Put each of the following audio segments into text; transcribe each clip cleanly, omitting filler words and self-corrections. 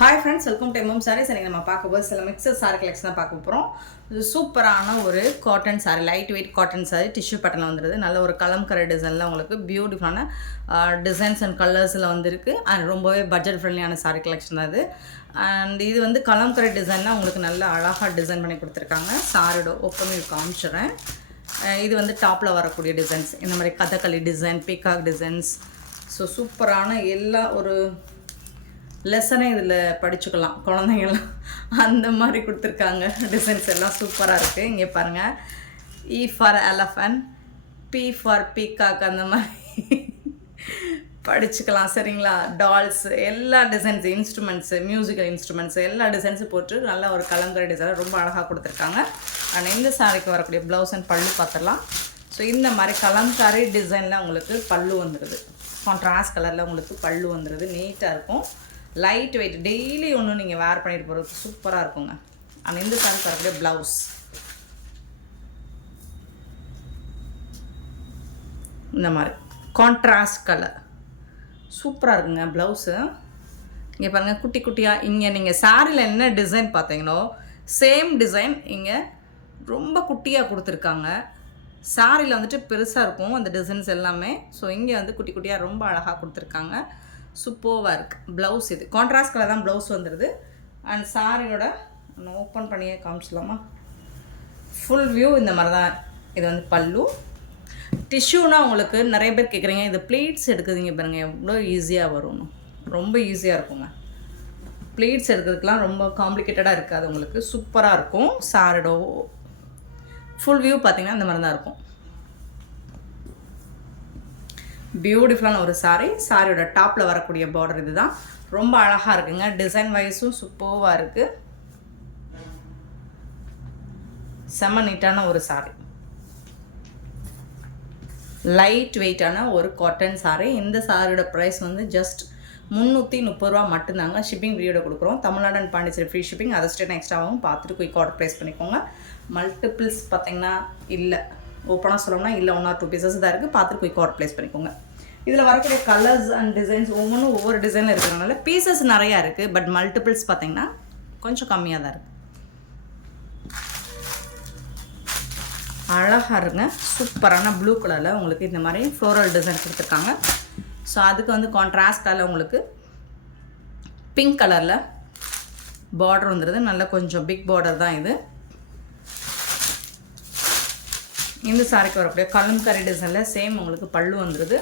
Hi friends, welcome to MM Sarees. எனக்கு நம்ம பார்க்க போது சில மிக்சர் சாரி கலெக்ஷன் தான் பார்க்க போகிறோம். இது சூப்பரான ஒரு cotton sorry, light weight cotton sorry, tissue பேட்டர்னில் வந்துடுது. நல்ல ஒரு கலம்கரை டிசைனில் உங்களுக்கு பியூட்டிஃபுல்லான டிசைன்ஸ் அண்ட் கலர்ஸில் வந்துருக்கு. அண்ட் ரொம்பவே பட்ஜெட் ஃப்ரெண்ட்லியான சாரி கலெக்ஷன் அது. அண்ட் இது வந்து கலம்கரை டிசைனில் உங்களுக்கு நல்ல அழகாக டிசைன் பண்ணி கொடுத்துருக்காங்க. சாரியோட ஓப்பன் வியூ காமிச்சிடுறேன். இது வந்து டாப்பில் வரக்கூடிய டிசைன்ஸ், இந்த மாதிரி Kathakali design, peacock designs. So சூப்பரான எல்லா ஒரு லெசனே இதில் படிச்சுக்கலாம் குழந்தைங்கள்லாம், அந்த மாதிரி கொடுத்துருக்காங்க. டிசைன்ஸ் எல்லாம் சூப்பராக இருக்குது. இங்கே பாருங்கள், E for elephant, P for peacock, அந்த மாதிரி படிச்சுக்கலாம். சரிங்களா? டால்ஸ், எல்லா டிசைன்ஸ், இன்ஸ்ட்ருமெண்ட்ஸு, மியூசிக்கல் இன்ஸ்ட்ருமெண்ட்ஸு, எல்லா டிசைன்ஸும் போட்டு நல்ல ஒரு கலங்கரை டிசைன் ரொம்ப அழகாக கொடுத்துருக்காங்க. அண்ட் இந்த சாரிக்கு வரக்கூடிய ப்ளவுஸ் அண்ட் பல்லு பார்த்துடலாம். ஸோ இந்த மாதிரி கலம்காரி டிசைனில் உங்களுக்கு பல்லு வந்துடுது. கான்ட்ராஸ்ட் கலரில் உங்களுக்கு பல்லு வந்துடுது. நீட்டாக இருக்கும். லைட் வெயிட், டெய்லி ஒன்று நீங்கள் வேர் பண்ணிட்டு போகிறதுக்கு சூப்பராக இருக்குங்க. ஆனால் இந்த சாரி வரக்கூடிய ப்ளவுஸ் இந்த மாதிரி கான்ட்ராஸ்ட் கலர் சூப்பராக இருக்குங்க. ப்ளவுஸு இங்கே பாருங்கள், குட்டி குட்டியாக. இங்கே நீங்கள் சாரியில் என்ன டிசைன் பார்த்தீங்களோ சேம் டிசைன் இங்கே ரொம்ப குட்டியாக கொடுத்துருக்காங்க. சாரியில் வந்துட்டு பெருசாக இருக்கும் அந்த டிசைன்ஸ் எல்லாமே. ஸோ இங்கே வந்து குட்டி குட்டியாக ரொம்ப அழகாக கொடுத்துருக்காங்க. சூப்பராக இருக்குது. ப்ளவுஸ் இது கான்ட்ராஸ்ட் கலர் தான் ப்ளவுஸ் வந்துடுது. அண்ட் சாரியோட ஓப்பன் பண்ணியே காமிச்சிடலாமா? ஃபுல் வியூ இந்த மாதிரி தான். இது வந்து பல்லு. டிஷ்யூனா உங்களுக்கு நிறைய பேர் கேட்குறீங்க, இது ப்ளீட்ஸ் எடுக்குதுங்க பாருங்கள், எவ்வளோ ஈஸியாக வரும். ரொம்ப ஈஸியாக இருக்குங்க. ப்ளீட்ஸ் எடுக்கிறதுக்கெலாம் ரொம்ப காம்ப்ளிகேட்டடாக இருக்காது உங்களுக்கு. சூப்பராக இருக்கும். சாரியோட ஃபுல் வியூ பார்த்திங்கன்னா இந்த மாதிரி தான் இருக்கும். பியூட்டிஃபுல்லான ஒரு சாரி. சாரியோட டாப்பில் வரக்கூடிய பார்டர் இது தான். ரொம்ப அழகாக இருக்குங்க. டிசைன் வைஸும் சூப்பராக இருக்குது. செம்ம நீட்டான ஒரு சாரி, லைட் வெயிட்டான ஒரு காட்டன் சாரி. இந்த சாரியோட ப்ரைஸ் வந்து ஜஸ்ட் 330 ரூபா மட்டும்தாங்க. ஷிப்பிங் ஃப்ரீயோட கொடுக்குறோம். Tamil Nadu and Pondicherry free shipping. அதை ஸ்டேட் எக்ஸ்ட்ராவும் பார்த்துட்டு குயிக் ஆர்டர் ப்ரைஸ் பண்ணிக்கோங்க. மல்டிபிள்ஸ் பார்த்திங்கன்னா இல்லை, ஓப்பனாக சொல்லணும்னா இல்லை, 1 or 2 பீசஸ் தான் இருக்குது. பார்த்துட்டு குயிக் ஆர்டர் ப்ளேஸ் பண்ணிக்கோங்க. இதில் வரக்கூடிய கலர்ஸ் அண்ட் டிசைன்ஸ் ஒவ்வொன்றும் ஒவ்வொரு டிசைனில் இருக்கிறதுனால பீசஸ் நிறையா இருக்குது. பட் மல்டிபிள்ஸ் பார்த்திங்கன்னா கொஞ்சம் கம்மியாக தான் இருக்குது. அழகாக இருங்க. சூப்பரான ப்ளூ கலரில் உங்களுக்கு இந்த மாதிரி ஃப்ளோரல் டிசைன் கொடுத்துருக்காங்க. ஸோ அதுக்கு வந்து கான்ட்ராஸ்ட் கலரில் உங்களுக்கு பிங்க் கலரில் பார்டர் வந்துடுது. நல்ல கொஞ்சம் பிக் பார்டர் தான் இது. இந்த சாரிக்கு வரக்கூடிய கலம்கரி டிசைனில் சேம் உங்களுக்கு பல்லு வந்துடுது.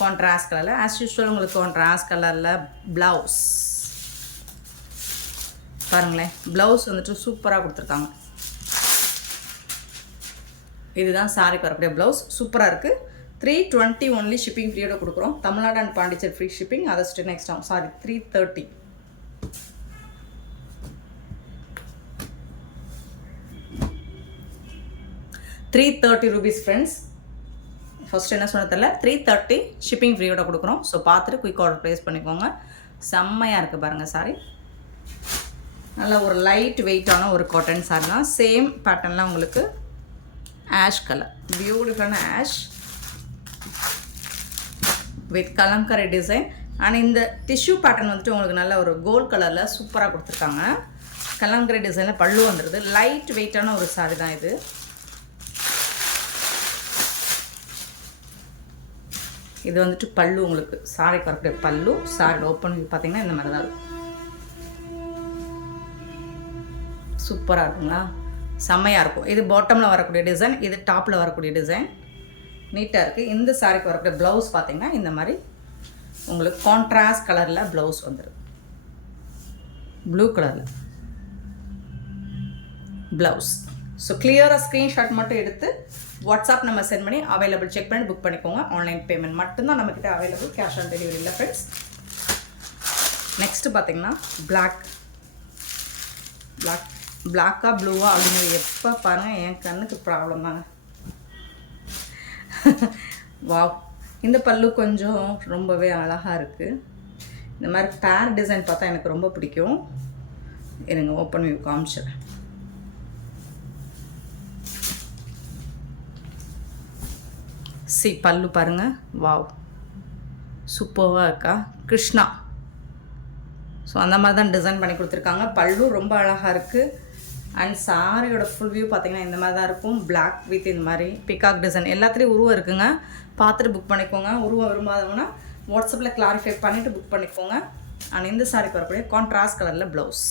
கான்ட்ராஸ்ட் கலரில் ஆஸ் யூஸ்வல் உங்களுக்கு கான்ட்ராஸ்ட் கலரில் ப்ளவுஸ் பாருங்களேன். ப்ளவுஸ் வந்துட்டு சூப்பராக கொடுத்துருக்காங்க. இதுதான் சாரிக்கு வரக்கூடிய ப்ளவுஸ். சூப்பராக இருக்குது. 320 ஒன்லி. ஷிப்பிங் ஃப்ரீயோட கொடுக்குறோம். Tamil Nadu and Pondicherry free shipping. அதை ஸ்டே நெக்ஸ்ட் ஆகும். சாரி, 330. 330 rupees friends. ஃபஸ்ட் என்ன சொன்ன தெரியல, 330 ஷிப்பிங் ஃப்ரீயோட கொடுக்குறோம். ஸோ பார்த்துட்டு குயிக் ஆர்டர் ப்ளேஸ் பண்ணிக்கோங்க. செம்மையாக இருக்குது பாருங்கள் சாரி. நல்ல ஒரு லைட் வெயிட்டான ஒரு காட்டன் சாரி தான். சேம் பேட்டர்னில் உங்களுக்கு ஆஷ் கலர், பியூட்டிஃபுல்லான ash with kalamkari design. And இந்த டிஷ்யூ பேட்டர்ன் வந்துட்டு உங்களுக்கு நல்ல ஒரு கோல்ட் கலரில் சூப்பராக கொடுத்துருக்காங்க. கலம்கரை டிசைனில் பல்லு வந்துடுது. லைட் வெயிட்டான ஒரு சாரி தான் இது. இது வந்துட்டு பல்லு உங்களுக்கு. சாரிக்கு வரக்கூடிய பல்லு. சாரியோட ஓப்பன் பார்த்தீங்கன்னா இந்த மாதிரி தான் இருக்கும். சூப்பராக இருக்குங்களா? செம்மையாக இருக்கும். இது பாட்டமில் வரக்கூடிய டிசைன், இது டாப்பில் வரக்கூடிய டிசைன். நீட்டாக இருக்குது. இந்த சாரிக்கு வரக்கூடிய ப்ளவுஸ் பார்த்தீங்கன்னா இந்த மாதிரி உங்களுக்கு கான்ட்ராஸ்ட் கலரில் ப்ளவுஸ் வந்துடும். ப்ளூ கலரில் ப்ளவுஸ். ஸோ கிளியராக ஸ்க்ரீன்ஷாட் மட்டும் எடுத்து வாட்ஸ்அப் நம்ம சென்ட் பண்ணி அவைலபிள் செக் பண்ணி புக் பண்ணிக்கோங்க. ஆன்லைன் பேமெண்ட் மட்டும்தான் நம்மக்கிட்ட அவைலபிள். கேஷ் ஆன் டெலிவரி இல்லை ஃப்ரெண்ட்ஸ். நெக்ஸ்ட்டு பார்த்தீங்கன்னா பிளாக்கா ப்ளூவா அப்படிங்கிறது எப்போ பாருங்கள் என் கண்ணுக்கு ப்ராப்ளம் தாங்க. வாவ், இந்த பல்லு கொஞ்சம் ரொம்பவே அழகாக இருக்குது. இந்த மாதிரி பேர் டிசைன் பார்த்தா எனக்கு ரொம்ப பிடிக்கும். எனக்கு ஓப்பன் வியூ காமிச்சிடுறேன். பல்லு பாருங்கள். வாவ், சூப்பராக இருக்கா? கிருஷ்ணா ஸோ அந்த மாதிரி தான் டிசைன் பண்ணி கொடுத்துருக்காங்க. பல்லு ரொம்ப அழகாக இருக்குது. அண்ட் சாரியோட ஃபுல் வியூ பார்த்திங்கன்னா இந்த மாதிரி தான் இருக்கும். பிளாக் வித் இந்த மாதிரி பிகாக் டிசைன் எல்லாத்துலேயும் உருவம் இருக்குங்க. பார்த்துட்டு புக் பண்ணிக்கோங்க. உருவம் விரும்பாதவங்கன்னா வாட்ஸ்அப்பில் கிளாரிஃபை பண்ணிவிட்டு புக் பண்ணிக்கோங்க. அண்ட் இந்த சாரிக்கு வரக்கூடிய கான்ட்ராஸ்ட் கலரில் ப்ளவுஸ்.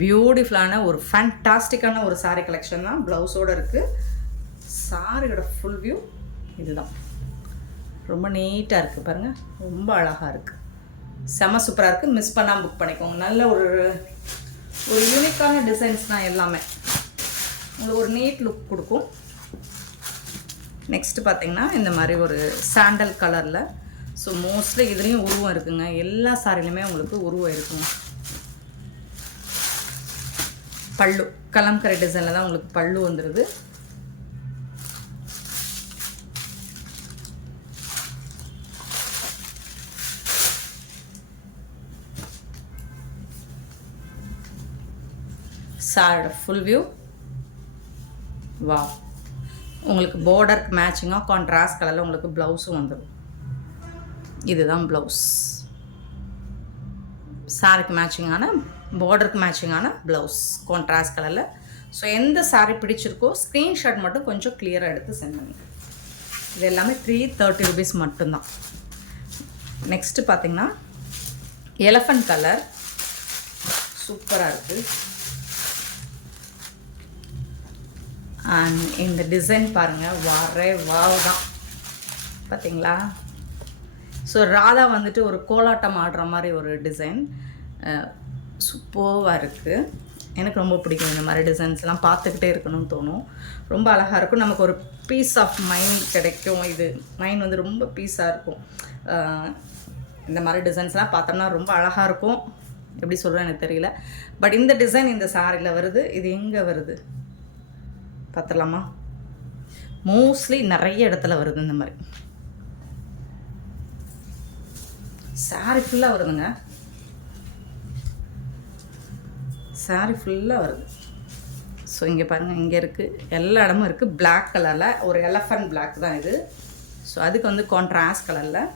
பியூட்டிஃபுல்லான ஒரு ஃபேண்டாஸ்டிக்கான ஒரு சாரீ கலெக்ஷன் தான் ப்ளவுஸோடு இருக்குது. சாரியோட ஃபுல் வியூ இதுதான். ரொம்ப நீட்டாக இருக்குது பாருங்கள், ரொம்ப அழகாக இருக்குது, செம சூப்பராக இருக்குது. மிஸ் பண்ணாமல் புக் பண்ணிக்கோங்க. நல்ல ஒரு யூனிக்கான டிசைன்ஸ் தான் எல்லாமே. உங்களுக்கு ஒரு நீட் லுக் கொடுக்கும். நெக்ஸ்ட்டு பார்த்திங்கன்னா இந்த மாதிரி ஒரு சாண்டல் கலரில். ஸோ மோஸ்ட்லி இதுலேயும் உருவம் இருக்குங்க. எல்லா சாரிலையுமே உங்களுக்கு உருவம் இருக்குங்க. பல்லு கலம்கரை டிசைனில் தான் உங்களுக்கு பல்லு வந்துடுது. சாரோட ஃபுல் வியூ. வா, உங்களுக்கு பார்டருக்கு மேட்சிங்காக கான்ட்ராஸ்ட் கலரில் உங்களுக்கு ப்ளவுஸும் வந்துடும். இதுதான் ப்ளவுஸ். சாரிக்கு மேட்சிங்கான பார்டருக்கு மேட்சிங்கான ப்ளவுஸ் கான்ட்ராஸ்ட் கலரில். ஸோ எந்த சாரீ பிடிச்சிருக்கோ ஸ்க்ரீன்ஷாட் மட்டும் கொஞ்சம் கிளியராக எடுத்து சென்ட் பண்ணுங்க. இது எல்லாமே 330 rupees மட்டும்தான். நெக்ஸ்ட்டு பார்த்திங்கன்னா எலஃபண்ட் கலர் சூப்பராக இருக்குது. அண்ட் இந்த டிசைன் பாருங்கள், வாவ் தான் பார்த்தீங்களா. ஸோ ராதா வந்துட்டு ஒரு கோலாட்டம் ஆடுற மாதிரி ஒரு டிசைன் சூப்பராக இருக்குது. எனக்கு ரொம்ப பிடிக்கும் இந்த மாதிரி டிசைன்ஸ்லாம், பார்த்துக்கிட்டே இருக்கணும்னு தோணும். ரொம்ப அழகாக இருக்கும். நமக்கு ஒரு பீஸ் ஆஃப் மைண்ட் கிடைக்கும். இது மைண்ட் வந்து ரொம்ப பீஸாக இருக்கும். இந்த மாதிரி டிசைன்ஸ்லாம் பார்த்தோம்னா ரொம்ப அழகாக இருக்கும். எப்படி சொல்கிறேன் எனக்கு தெரியல. பட் இந்த டிசைன் இந்த சாரியில் வருது. இது எங்கே வருது பார்த்துடலாமா? மோஸ்ட்லி நிறைய இடத்துல வருது இந்த மாதிரி. சாரி ஃபுல்லாக வருதுங்க. சாரி ஃபுல்லாக வருது. ஸோ இங்கே பாருங்கள், இங்கே இருக்குது, எல்லா இடமும் இருக்குது. பிளாக் கலரில் ஒரு எலஃபண்ட் பிளாக் தான் இது. ஸோ அதுக்கு வந்து கான்ட்ராஸ்ட் கலரில்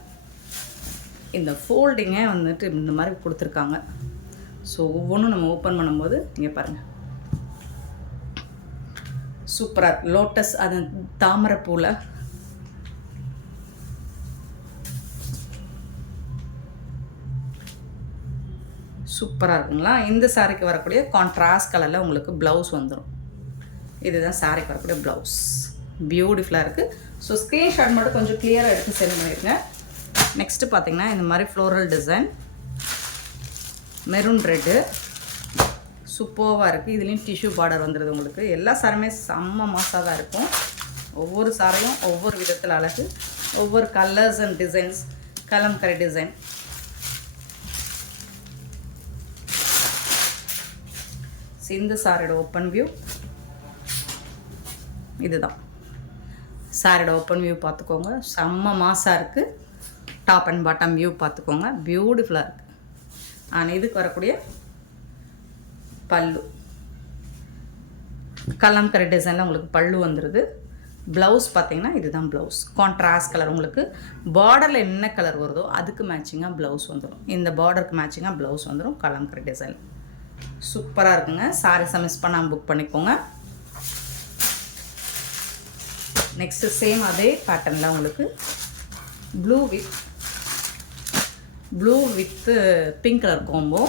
இந்த ஃபோல்டிங்கே வந்துட்டு இந்த மாதிரி கொடுத்துருக்காங்க. ஸோ ஒவ்வொன்றும் நம்ம ஓப்பன் பண்ணும்போது இங்கே பாருங்கள் சூப்பராக லோட்டஸ், அது தாமரைப்பூவில் சூப்பராக இருக்குங்களா. இந்த சாரிக்கு வரக்கூடிய கான்ட்ராஸ்ட் கலரில் உங்களுக்கு ப்ளவுஸ் வந்துடும். இதுதான் சாரிக்கு வரக்கூடிய ப்ளவுஸ். பியூட்டிஃபுல்லாக இருக்குது. ஸோ ஸ்க்ரீன்ஷாட் மட்டும் கொஞ்சம் கிளியராக எடுத்து சென்ட் பண்ணிடுங்க. நெக்ஸ்ட்டு பார்த்திங்கன்னா இந்த மாதிரி ஃப்ளோரல் டிசைன் மெரூன் ரெட்டு சூப்பராக இருக்குது. இதுலேயும் டிஷ்யூ பார்டர் வந்துடுது உங்களுக்கு. எல்லா சாரியுமே செம்ம மாசாக தான் இருக்கும். ஒவ்வொரு சாரியும் ஒவ்வொரு விதத்தில் அழகு, ஒவ்வொரு colours and designs. Kalamkari design. இந்த சாரியோட ஓப்பன் வியூ இதுதான். சாரியோட ஓப்பன் வியூ பார்த்துக்கோங்க, செம்ம மாசாக இருக்குது. டாப் அண்ட் பாட்டம் வியூ பார்த்துக்கோங்க, பியூட்டிஃபுல்லாக இருக்குது. ஆனால் இதுக்கு வரக்கூடிய பல்லு கலம்கரை டிசைனில் உங்களுக்கு பல்லு வந்துடுது. ப்ளவுஸ் பார்த்திங்கன்னா இதுதான் ப்ளவுஸ். Contrast colour. உங்களுக்கு பார்டரில் என்ன கலர் வருதோ அதுக்கு மேட்சிங்காக ப்ளவுஸ் வந்துடும். இந்த பார்டருக்கு மேட்சிங்காக ப்ளவுஸ் வந்துடும். கலம்கரை டிசைன் சூப்பராக இருக்குங்க. சாரீஸை மிஸ் பண்ணாமல் புக் பண்ணிக்கோங்க. நெக்ஸ்ட்டு சேம் அதே பேட்டர்னில் உங்களுக்கு blue with pink colour combo.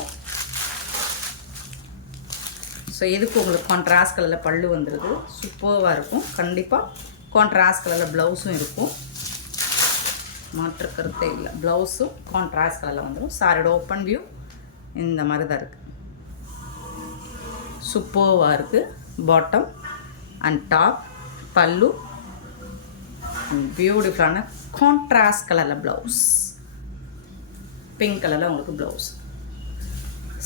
So இதுக்கு உங்களுக்கு கான்ட்ராஸ்ட் கலரில் பல்லு வந்துடுது. சூப்பராக இருக்கும். கண்டிப்பாக கான்ட்ராஸ்ட் கலரில் ப்ளவுஸும் இருக்கும், மாற்று கருத்தே இல்லை. ப்ளவுஸும் கான்ட்ராஸ்ட் கலரில் வந்துடும். சாரியோட ஓப்பன் வியூ இந்த மாதிரி தான் இருக்குது. சூப்பராக இருக்குது. பாட்டம் அண்ட் டாப் பல்லு பியூட்டிஃபுல்லான கான்ட்ராஸ்ட் கலரில் ப்ளவுஸ். பிங்க் கலரில் உங்களுக்கு ப்ளவுஸ்.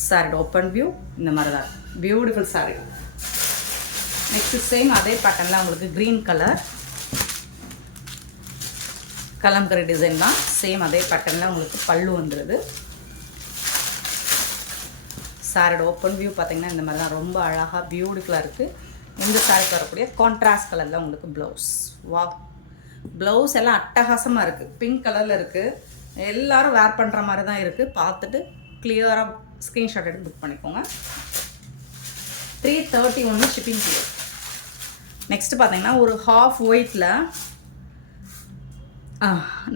சாரியோட ஓப்பன் வியூ இந்த மாதிரி தான் இருக்குது. Beautiful sorry. நெக்ஸ்ட் சேம் அதே பேட்டர்னில் உங்களுக்கு க்ரீன் கலர் கலம்கரை டிசைன் தான். சேம் அதே பேட்டர்னில் உங்களுக்கு பல்லு வந்துடுது. சாரியோட ஓப்பன் வியூ பார்த்திங்கன்னா இந்த மாதிரி தான் ரொம்ப அழகாக பியூட்டிஃபுல்லாக இருக்குது. இந்த சாரிக்கு வரக்கூடிய கான்ட்ராஸ்ட் கலரில் உங்களுக்கு ப்ளவுஸ். வா, ப்ளவுஸ் எல்லாம் அட்டகாசமாக இருக்குது. பிங்க் கலரில் இருக்குது. எல்லோரும் வேர் பண்ணுற மாதிரி தான் இருக்குது. பார்த்துட்டு கிளியராக ஸ்க்ரீன்ஷாட் எடுத்து புக் பண்ணிக்கோங்க. 331 ஷிப்பிங் கிளியர். நெக்ஸ்ட்டு பார்த்தீங்கன்னா ஒரு ஹாஃப் ஒயிட்டில்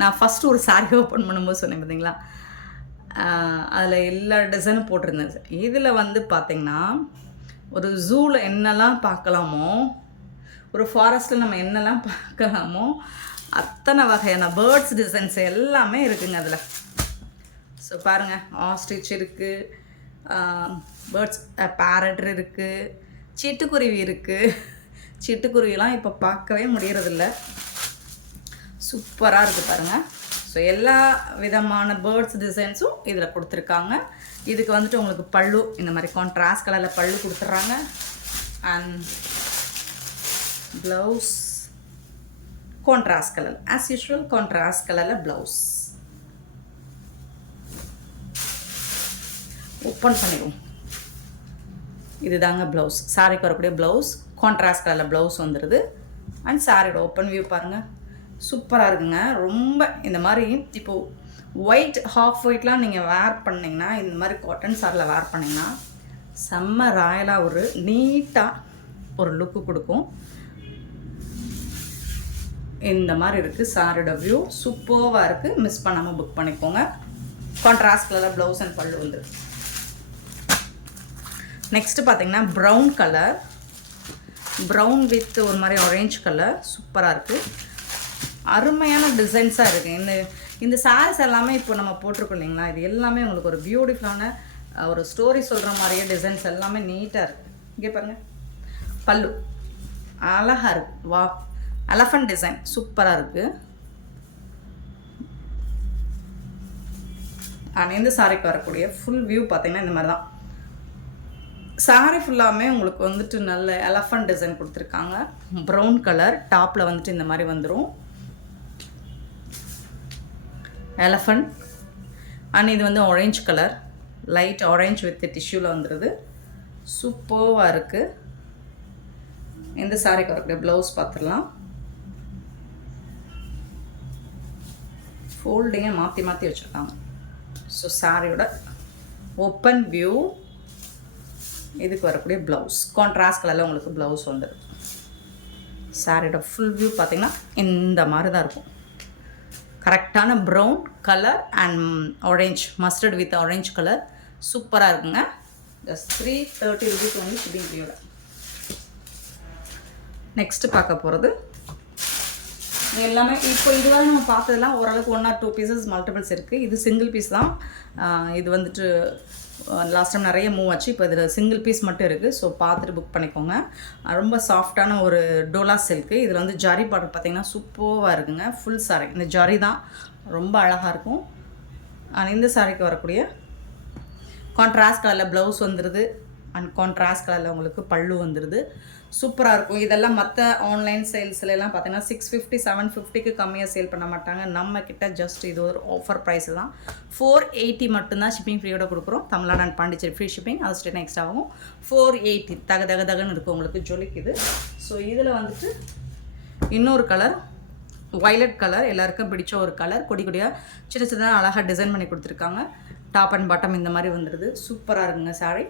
நான் ஃபஸ்ட்டு ஒரு சாரீ ஓப்பன் பண்ணும்போது சொன்னேன் பார்த்தீங்களா, அதில் எல்லா டிசைனும் போட்டிருந்தேன். இதில் வந்து பார்த்திங்கன்னா ஒரு ஜூவில் என்னெல்லாம் பார்க்கலாமோ, ஒரு ஃபாரஸ்ட்டில் நம்ம என்னெல்லாம் பார்க்கலாமோ அத்தனை வகையான பேர்ட்ஸ் டிசைன்ஸ் எல்லாமே இருக்குங்க அதில். ஸோ பாருங்கள், ஆஸ்ட்ரிச் இருக்குது, பேர்ட்ஸ் பேரட் இருக்குது, சிட்டுக்குருவி இருக்குது. சிட்டுக்குருவிலாம் இப்போ பார்க்கவே முடியறதில்ல. சூப்பராக இருக்குது பாருங்கள். ஸோ எல்லா விதமான பேர்ட்ஸ் டிசைன்ஸும் இதில் கொடுத்துருக்காங்க. இதுக்கு வந்துட்டு உங்களுக்கு பல்லு இந்த மாதிரி கான்ட்ராஸ்ட் கலரில் பல்லு கொடுத்துட்றாங்க. And blouse contrast colour, as usual contrast கலரில் ப்ளவுஸ். ஓப்பன் பண்ணிடுவோம். இதுதாங்க ப்ளவுஸ், சாரிக்கு வரக்கூடிய ப்ளவுஸ். கான்ட்ராஸ்ட் கலரில் ப்ளவுஸ் வந்துடுது. அண்ட் சாரியோட ஓப்பன் வியூ பாருங்கள், சூப்பராக இருக்குங்க. ரொம்ப இந்த மாதிரி இப்போது ஒயிட் ஹாஃப் ஒயிட்லாம் நீங்கள் வேர் பண்ணிங்கன்னா, இந்த மாதிரி காட்டன் சாரியில் வேர் பண்ணிங்கன்னா செம்ம ராயலாக ஒரு நீட்டாக ஒரு லுக்கு கொடுக்கும். இந்த மாதிரி இருக்குது சாரியோட வியூ, சூப்பராக இருக்குது. மிஸ் பண்ணாமல் புக் பண்ணிக்கோங்க. கான்ட்ராஸ்ட் கலரில் ப்ளவுஸ் அண்ட் பல்லு வந்துருக்கு. நெக்ஸ்ட்டு பார்த்தீங்கன்னா ப்ரௌன் கலர், ப்ரௌன் வித் ஒரு மாதிரி ஆரேஞ்ச் கலர், சூப்பராக இருக்குது. அருமையான டிசைன்ஸாக இருக்குது. இந்த சாரீஸ் எல்லாமே இப்போ நம்ம போட்டிருக்கோம் இல்லைங்களா, இது எல்லாமே உங்களுக்கு ஒரு பியூட்டிஃபுல்லான ஒரு ஸ்டோரி சொல்கிற மாதிரியே டிசைன்ஸ் எல்லாமே நீட்டாக இருக்குது. இங்கே பாருங்கள், பல்லு அழகாக இருக்குது. வா, எலஃபண்ட் டிசைன் சூப்பராக இருக்குது. ஆனால் இந்த சாரிக்கு வரக்கூடிய ஃபுல் வியூ பார்த்திங்கன்னா இந்த மாதிரி தான். சாரீ ஃபுல்லாமே உங்களுக்கு வந்துட்டு நல்ல எலஃபண்ட் டிசைன் கொடுத்துருக்காங்க. ப்ரௌன் கலர் டாப்பில் வந்துட்டு இந்த மாதிரி வந்துடும் எலஃபண்ட். அண்ட் இது வந்து orange colour, light orange with டிஷ்யூவில் வந்துடுது. சூப்பராக இருக்குது. இந்த சாரிக்கு வரக்கூடிய ப்ளவுஸ் பார்த்துடலாம். ஃபோல்டிங்கை மாற்றி மாற்றி வச்சுருக்காங்க. ஸோ சாரியோட ஓப்பன் வியூ, இதுக்கு வரக்கூடிய ப்ளவுஸ் கான்ட்ராஸ்ட் கலரில் உங்களுக்கு ப்ளவுஸ் வந்துடும். சாரியோட ஃபுல் வியூ பார்த்திங்கன்னா இந்த மாதிரி தான் இருக்கும். கரெக்டான brown colour and orange, mustard with orange colour, சூப்பராக இருக்குங்க. ஜஸ்ட் 330 ருபீஸ் வந்து ஷிப்பிங் ஃப்ரீயோட. நெக்ஸ்ட்டு பார்க்க போகிறது எல்லாமே இப்போ இதுவரை நம்ம பார்த்ததெல்லாம் ஓரளவுக்கு 1 or 2 பீசஸ் மல்டிபிள்ஸ் இருக்குது. இது சிங்கிள் பீஸ் தான். இது வந்துட்டு லாஸ்ட் டைம் நிறைய மூவ் ஆச்சு. இப்போ இதில் சிங்கிள் பீஸ் மட்டும் இருக்குது. ஸோ பார்த்துட்டு புக் பண்ணிக்கோங்க. ரொம்ப சாஃப்டான ஒரு டோலா சில்க்கு. இதில் வந்து ஜரி பார்டர் பார்த்திங்கன்னா சூப்பராக இருக்குங்க. ஃபுல் சாரி இந்த ஜரி தான் ரொம்ப அழகாக இருக்கும். இந்த சாரிக்கு வரக்கூடிய கான்ட்ராஸ்ட் கலரில் ப்ளவுஸ் வந்துடுது. அண்ட் கான்ட்ராஸ்ட் கலரில் உங்களுக்கு பல்லு வந்துடுது. சூப்பராக இருக்கும். இதெல்லாம் மற்ற ஆன்லைன் சேல்ஸ்லாம் பார்த்தீங்கன்னா 650 750க்கு கம்மியாக சேல் பண்ண மாட்டாங்க. நம்மக்கிட்ட ஜஸ்ட் இது ஒரு ஆஃபர் ப்ரைஸ் தான். 480 மட்டும்தான் ஷிப்பிங் ஃப்ரீயோட கொடுக்குறோம். Tamil Nadu and Pondicherry free shipping. அது ஸ்டேட் நெக்ஸ்ட் ஆகும். 480 தகன்னு இருக்கும், உங்களுக்கு ஜொலிக்குது. ஸோ இதில் வந்துட்டு இன்னொரு கலர் வயலட் கலர், எல்லாருக்கும் பிடிச்ச ஒரு கலர். கொடியாக சின்ன அழகாக டிசைன் பண்ணி கொடுத்துருக்காங்க. டாப் அண்ட் பாட்டம் இந்த மாதிரி வந்துடுது. சூப்பராக இருக்குங்க சாரி.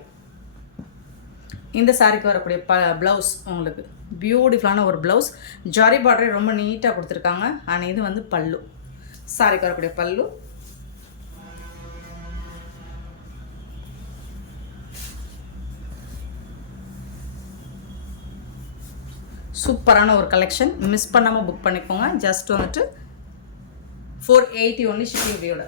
இந்த சாரிக்கு வரக்கூடிய ப்ளவுஸ் உங்களுக்கு பியூட்டிஃபுல்லான ஒரு ப்ளவுஸ். ஜாரி பார்டரே ரொம்ப நீட்டாக கொடுத்துருக்காங்க. ஆனால் இது வந்து பல்லு, சாரிக்கு வரக்கூடிய பல்லு. சூப்பரான ஒரு கலெக்ஷன், மிஸ் பண்ணாமல் புக் பண்ணிக்கோங்க. ஜஸ்ட் வந்துட்டு 480 ஒன்லி ஷிப்பிங் ஃப்ரீயோட.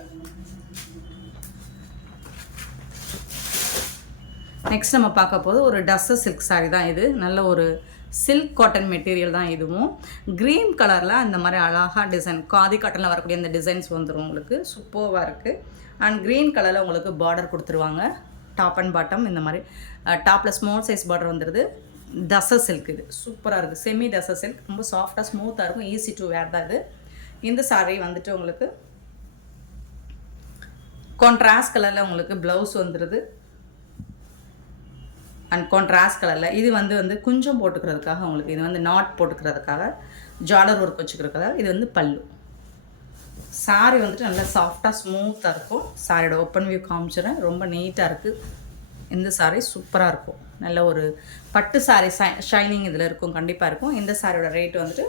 நெக்ஸ்ட் நம்ம பார்க்க போது ஒரு டஸ்ஸர் சில்க் சாரி தான். இது நல்ல ஒரு சில்க் காட்டன் மெட்டீரியல் தான். இதுவும் க்ரீன் கலரில் அந்த மாதிரி அழகாக டிசைன், காதி காட்டனில் வரக்கூடிய அந்த டிசைன்ஸ் வந்துடும் உங்களுக்கு. சூப்பராக இருக்குது. அண்ட் க்ரீன் கலரில் உங்களுக்கு பார்டர் கொடுத்துருவாங்க. டாப் அண்ட் பாட்டம் இந்த மாதிரி. டாப்பில் ஸ்மால் சைஸ் பார்டர் வந்துடுது. டஸ்ஸர் சில்க் இது சூப்பராக இருக்குது. செமி டஸ்ஸர் சில்க், ரொம்ப சாஃப்டாக ஸ்மூத்தாக இருக்கும். ஈஸி டு வேர் தான் இது. இந்த சாரி வந்துட்டு உங்களுக்கு கான்ட்ராஸ்ட் கலரில் உங்களுக்கு ப்ளவுஸ் வந்துடுது. அண்ட் கான்ட்ராஸ்ட் கலரில் இது வந்து குஞ்சம் போட்டுக்கிறதுக்காக உங்களுக்கு, இது வந்து நாட் போட்டுக்கிறதுக்காக, ஜாலர் ஒர்க் வச்சுக்கிறதுக்காக. இது வந்து பல்லு. சாரி வந்துட்டு நல்லா சாஃப்டாக ஸ்மூத்தாக இருக்கும். சாரியோட ஓப்பன் வியூ காமிச்சிடுறேன். ரொம்ப நீட்டாக இருக்குது. இந்த சாரி சூப்பராக இருக்கும். நல்ல ஒரு பட்டு சாரி ஷைனிங் இதில் இருக்கும், கண்டிப்பாக இருக்கும். இந்த சாரியோட ரேட் வந்துட்டு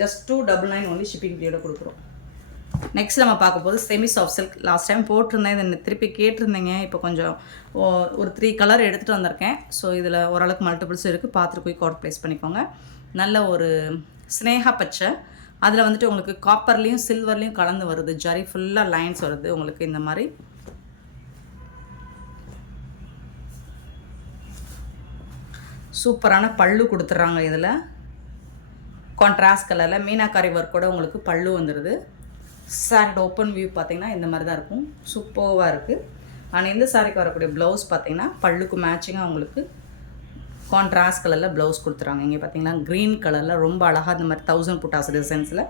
ஜஸ்ட் 299 ஒன்லி ஷிப்பிங் ஃப்ரீயோட கொடுக்குறோம். நெக்ஸ்ட் நம்ம பார்க்க போது semi soft silk. Last time போட்டிருந்தேன், இதை திருப்பி கேட்டிருந்தேங்க. இப்போ கொஞ்சம் ஒரு 3 கலர் எடுத்துகிட்டு வந்திருக்கேன். ஸோ இதில் ஓரளவுக்கு மல்டிபிள்ஸ் இருக்குது, பார்த்துட்டு போய் ஆர்டர் ப்ளேஸ் பண்ணிக்கோங்க. நல்ல ஒரு ஸ்னேகா பச்சை, அதில் வந்துட்டு உங்களுக்கு காப்பர்லேயும் சில்வர்லேயும் கலந்து வருது. ஜரி ஃபுல்லாக லைன்ஸ் வருது உங்களுக்கு. இந்த மாதிரி சூப்பரான பல்லு கொடுத்துட்றாங்க. இதில் கான்ட்ராஸ்ட் கலரில் மீனாக்காரி ஒர்க்கோட உங்களுக்கு பல்லு வந்துடுது. சாரியோட ஓப்பன் வியூ பார்த்திங்கன்னா இந்த மாதிரி தான் இருக்கும். சூப்பராக இருக்குது. ஆனால் இந்த சாரிக்கு வரக்கூடிய ப்ளவுஸ் பார்த்திங்கன்னா பல்லுக்கு மேட்சிங்காக உங்களுக்கு கான்ட்ராஸ்ட் கலரில் ப்ளவுஸ் கொடுத்துறாங்க. இங்கே பார்த்திங்கன்னா க்ரீன் கலரில் ரொம்ப அழகாக இந்த மாதிரி 1000 புட்டாஸ் டிசைன்ஸில்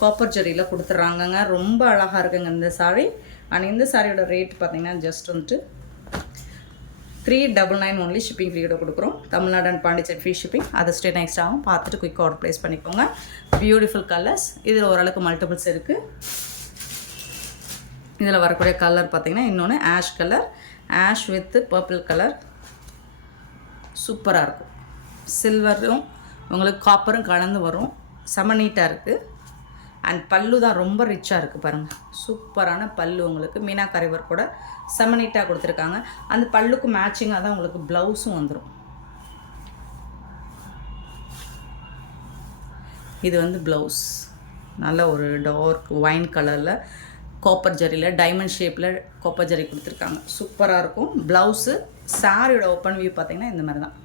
காப்பர் ஜரியில் கொடுத்துட்றாங்கங்க. ரொம்ப அழகாக இருக்குங்க இந்த சாரி. ஆனால் இந்த சாரியோட ரேட் பார்த்திங்கன்னா ஜஸ்ட் வந்துட்டு 399 ஒன்லி ஷிப்பிங் ஃப்ரீயோட கொடுக்குறோம். Tamil Nadu and Pondicherry free shipping. அதை ஸ்டேட் நெக்ஸ்ட் ஆகும், பார்த்துட்டு குயிக் ஆர்டர் ப்ளேஸ் பண்ணிக்கோங்க. Beautiful colours. இதில் ஓரளவுக்கு மல்டிபிள்ஸ் இருக்குது. இதில் வரக்கூடிய கலர் பார்த்திங்கன்னா இன்னொன்று ash colour, ash with purple colour சூப்பராக இருக்கும். சில்வரும் உங்களுக்கு காப்பரும் கலந்து வரும். செம நீட்டாக இருக்குது. அண்ட் பல்லு தான் ரொம்ப ரிச்சாக இருக்குது பாருங்கள். சூப்பரான பல்லு உங்களுக்கு மீனாக்காரி ஒர்க்கோட செம நீட்டாக கொடுத்துருக்காங்க. அந்த பல்லுக்கு மேட்சிங்காக தான் உங்களுக்கு ப்ளவுஸும் வந்துடும். இது வந்து ப்ளவுஸ் நல்ல ஒரு டார்க் ஒயின் கலரில் காப்பர் ஜரியில் டைமண்ட் ஷேப்பில் காப்பர் ஜரி கொடுத்துருக்காங்க. சூப்பராக இருக்கும். ப்ளவுஸு சாரியோட ஓப்பன் வியூ பார்த்திங்கன்னா இந்த மாதிரி தான்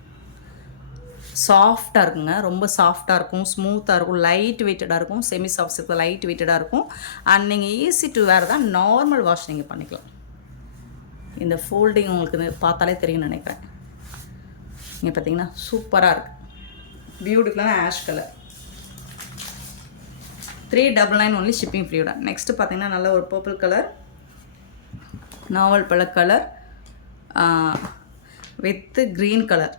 சாஃப்டாக இருக்குங்க. ரொம்ப சாஃப்டாக இருக்கும், ஸ்மூத்தாக இருக்கும், லைட் வெயிட்டடாக இருக்கும். செமி சாஃப்ட் சில்க் லைட் வெயிட்டடாக இருக்கும். அண்ட் நீங்கள் ஈஸி டு வேர் தான், நார்மல் வாஷ் நீங்கள் பண்ணிக்கலாம். இந்த ஃபோல்டிங் உங்களுக்கு பார்த்தாலே தெரியும் நினைக்கிறேன். இங்கே பார்த்தீங்கன்னா சூப்பராக இருக்குது. பியூட்டிஃபுல்லான ஆஷ் கலர். 399 ஒன்லி ஷிப்பிங் ஃப்ரீயோட. நெக்ஸ்ட்டு பார்த்தீங்கன்னா நல்ல ஒரு பர்பிள் கலர், நாவல் பழ colour with green colour.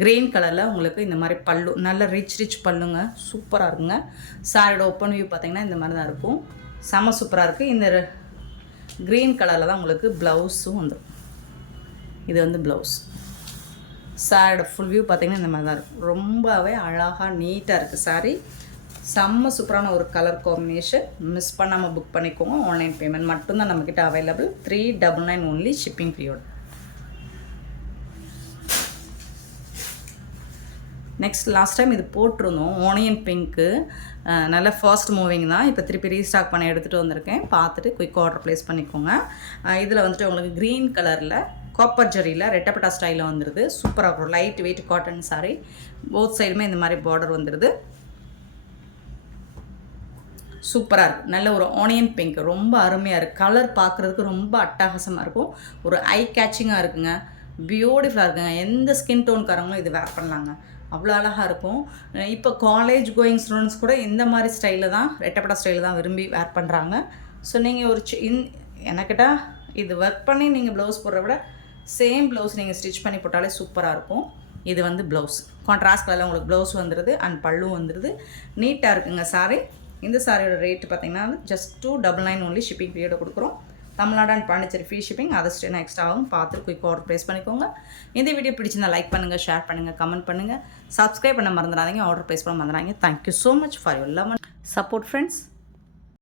Green கலரில் உங்களுக்கு இந்த மாதிரி பல்லு நல்ல ரிச் பல்லுங்க. சூப்பராக இருக்குங்க. சாரியோட ஓப்பன் வியூ பார்த்திங்கன்னா இந்த மாதிரி தான் இருக்கும். செம சூப்பராக இருக்குது. இந்த க்ரீன் கலரில் தான் உங்களுக்கு ப்ளவுஸும் வந்துடும். இது வந்து ப்ளவுஸ். சாரியோட ஃபுல் வியூ பார்த்திங்கன்னா இந்த மாதிரி தான் இருக்கும். ரொம்பவே அழகாக நீட்டாக இருக்குது சாரி. செம்ம சூப்பரான ஒரு கலர் காம்பினேஷன். மிஸ் பண்ணாமல் புக் பண்ணிக்கோங்க. ஆன்லைன் பேமெண்ட் மட்டும்தான் நம்மக்கிட்ட அவைலபிள். 399 ஒன்லி ஷிப்பிங் ஃப்ரீயோட. நெக்ஸ்ட் லாஸ்ட் டைம் இது போட்டிருந்தோம், ஆனியன் பிங்க்கு. நல்ல ஃபாஸ்ட் மூவிங் தான். இப்போ திருப்பி ரீஸ்டாக் பண்ணி எடுத்துகிட்டு வந்திருக்கேன். பார்த்துட்டு குயிக் ஆர்டர் ப்ளேஸ் பண்ணிக்கோங்க. இதில் வந்துட்டு உங்களுக்கு க்ரீன் கலரில் காப்பர் ஜரியில் ரெட்டப்பட்டா ஸ்டைலில் வந்துடுது. சூப்பராக இருக்கும். Light weight cotton sorry. Both சைடுமே இந்த மாதிரி பார்டர் வந்துடுது. சூப்பராக இருக்குது. நல்ல ஒரு ஆனியன் பிங்க் ரொம்ப அருமையாக இருக்குது. கலர் பார்க்குறதுக்கு ரொம்ப அட்டகாசமாக இருக்கும். ஒரு ஐ கேச்சிங்காக இருக்குங்க. பியூட்டிஃபுல்லாக இருக்குங்க. எந்த ஸ்கின் டோன்காரங்களும் இது வேர் பண்ணலாங்க. அவ்வளோ அழகாக இருக்கும். இப்போ காலேஜ் கோயிங் ஸ்டூடெண்ட்ஸ் கூட இந்த மாதிரி ஸ்டைலில் தான், ரெட்டப்படா ஸ்டைலில் தான் விரும்பி வேர் பண்ணுறாங்க. ஸோ நீங்கள் ஒரு எனக்கிட்ட இது ஒர்க் பண்ணி நீங்கள் ப்ளவுஸ் போடுற விட சேம் ப்ளவுஸ் நீங்கள் ஸ்டிச் பண்ணி போட்டாலே சூப்பராக இருக்கும். இது வந்து ப்ளவுஸ் கான்ட்ராஸ்ட் கலரில் உங்களுக்கு ப்ளவுஸ் வந்துடுது. அண்ட் பல்லு வந்துடுது. நீட்டாக இருக்குங்க சாரி. இந்த சாரியோட ரேட்டு பார்த்திங்கன்னா ஜஸ்ட் 299 ஒன்லி ஷிப்பிங் ஃப்ரீயோட கொடுக்குறோம். Tamil Nadu and Pondicherry free shipping. அதை ஸ்டே நெக்ஸ்ட் ஆகும், பார்த்துட்டு குயிக் ஆர்டர் ப்ளேஸ் பண்ணிக்கோங்க. இந்த வீடியோ பிடிச்சிருந்தா லைக் பண்ணுங்கள், ஷேர் பண்ணுங்கள், கமெண்ட் பண்ணுங்கள், சப்ஸ்கிரைப் பண்ண மறந்துடாதீங்க, ஆர்டர் ப்ளேஸ் பண்ண மறந்துடாதீங்க. Thank you so much for your love and support friends.